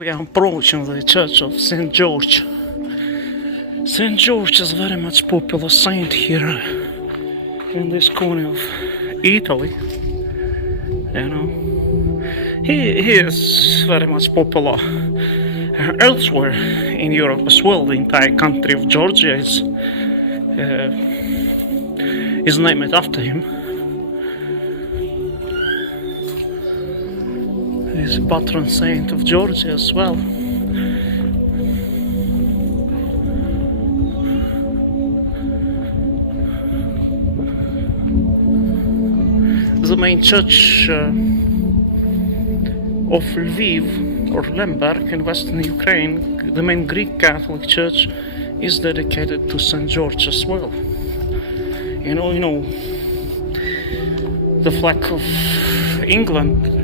We are approaching the church of St. George. St. George is very much popular saint here in this corner of Italy. You know, he is very much popular elsewhere in Europe as well. The entire country of Georgia is named after him. He's a patron saint of Georgia as well. The main church of Lviv or Lemberg in western Ukraine, the main Greek Catholic church, is dedicated to St. George as well. You know, the flag of England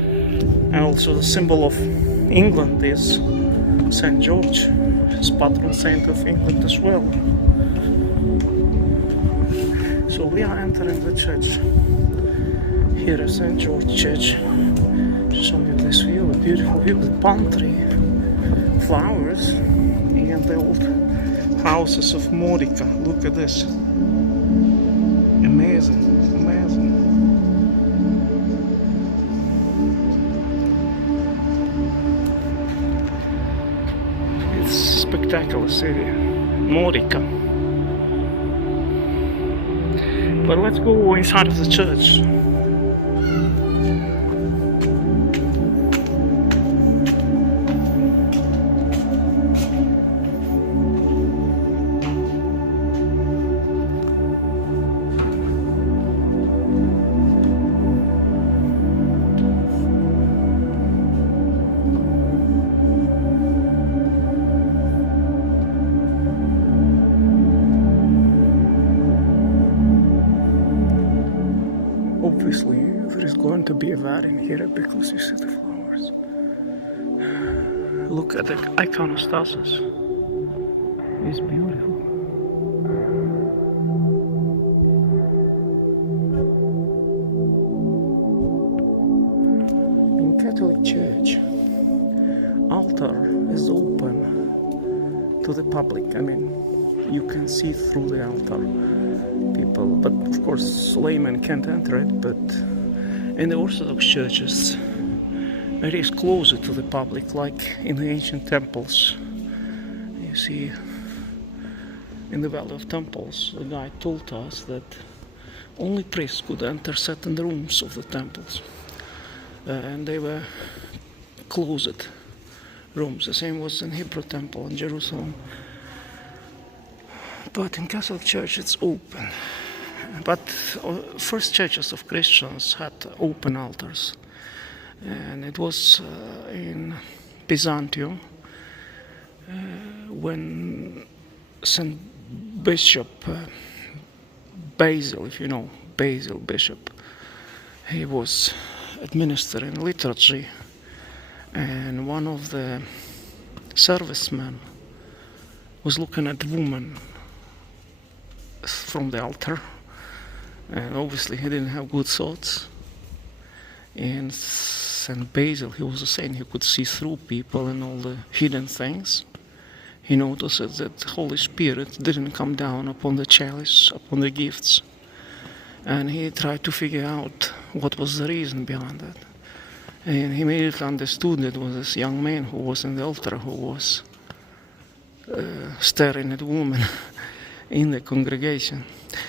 and also the symbol of England is St. George, his patron saint of England as well. So we are entering the church. Here is St. George Church. Show you this view, a beautiful view with palm tree, flowers, and the old houses of Modica. Look at this. Amazing, amazing. It's a spectacular city, Modica. But let's go inside of the church. Obviously, there is going to be a wedding here because you see the flowers. Look at the iconostasis. It's beautiful. In Catholic Church, altar is open to the public. I mean, you can see through the altar. People, but of course laymen can't enter it. But in the Orthodox churches it is closer to the public, like in the ancient temples. You see, in the Valley of Temples, the guy told us that only priests could enter certain rooms of the temples, and they were closed rooms. The same was in Hebrew temple in Jerusalem. But in Catholic Church it's open. But first churches of Christians had open altars. And it was in Byzantium when St. Bishop Basil, if you know, Basil Bishop, he was administering liturgy, and one of the servicemen was looking at the woman from the altar, and obviously he didn't have good thoughts. And St. Basil, he was a saint, he could see through people and all the hidden things. He noticed that the Holy Spirit didn't come down upon the chalice, upon the gifts, and he tried to figure out what was the reason behind that. And he immediately understood that it was this young man who was in the altar who was staring at the woman in the congregation.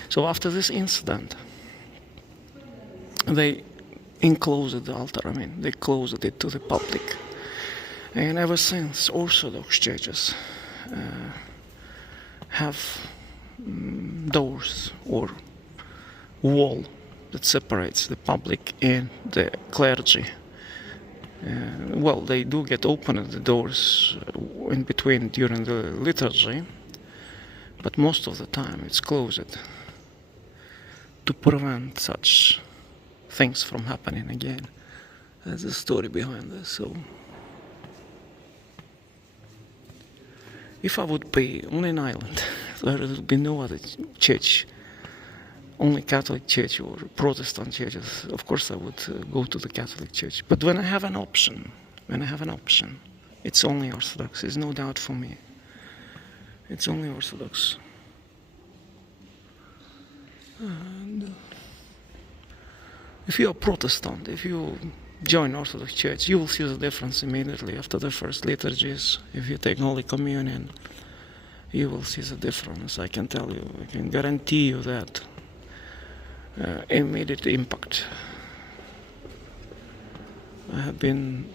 So after this incident, they enclosed the altar. I mean, they closed it to the public. And ever since, Orthodox churches have doors or wall that separates the public and the clergy. Well, they do get open at the doors in between during the liturgy, but most of the time it's closed to prevent such things from happening again. There's a story behind this. So if I would be on an island where there would be no other church, only Catholic church or Protestant churches, of course I would go to the Catholic church. But when I have an option, It's only Orthodox. There's no doubt for me. It's only Orthodox. And if you're a Protestant, if you join Orthodox Church, you will see the difference immediately after the first liturgies. If you take Holy Communion, you will see the difference. I can tell you, I can guarantee you that immediate impact. I have been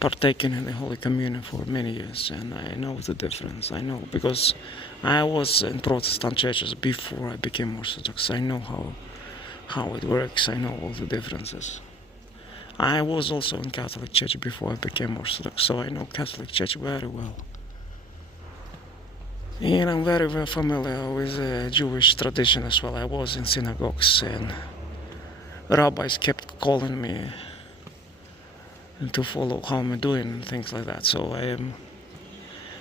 partaking in the Holy Communion for many years, and I know the difference. I know, because I was in Protestant churches before I became Orthodox. I know how it works. I know all the differences. I was also in Catholic Church before I became Orthodox, so I know Catholic Church very well. And I'm very, very familiar with Jewish tradition as well. I was in synagogues, and rabbis kept calling me to follow how I'm doing and things like that. So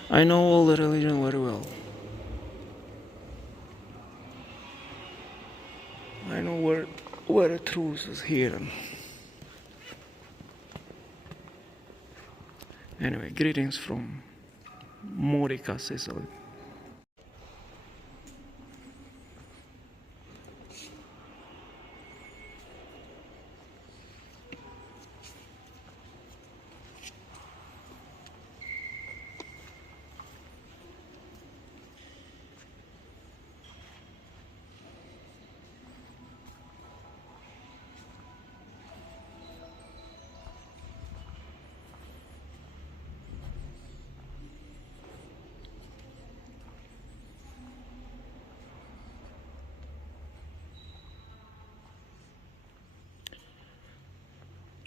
I know all the religion very well. I know where the truth is here. Anyway, greetings from Modica, Sicily.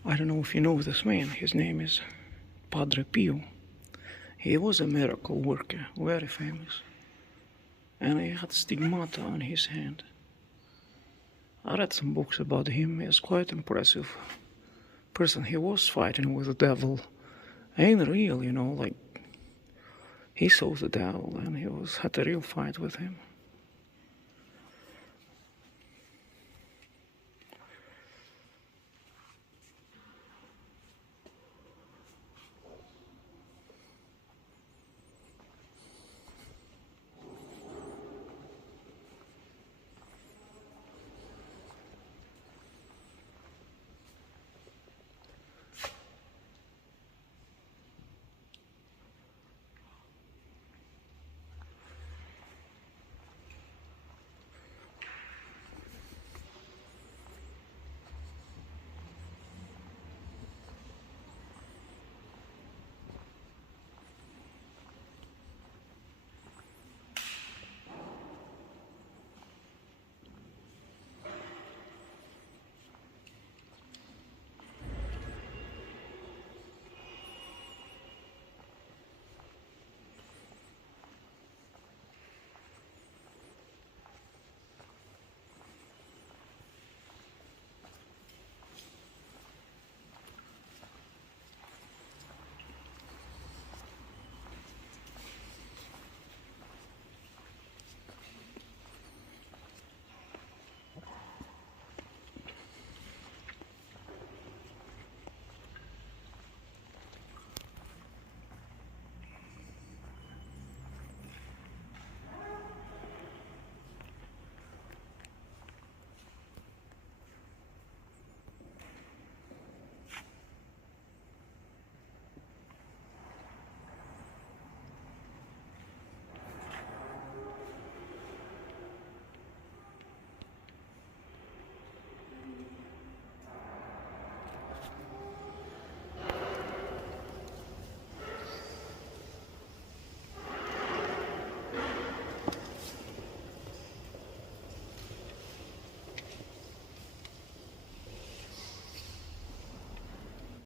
I don't know if you know this man. His name is Padre Pio. He was a miracle worker, very famous. And he had stigmata on his hand. I read some books about him. He was quite impressive person. He was fighting with the devil. Ain't real, like he saw the devil and he had a real fight with him.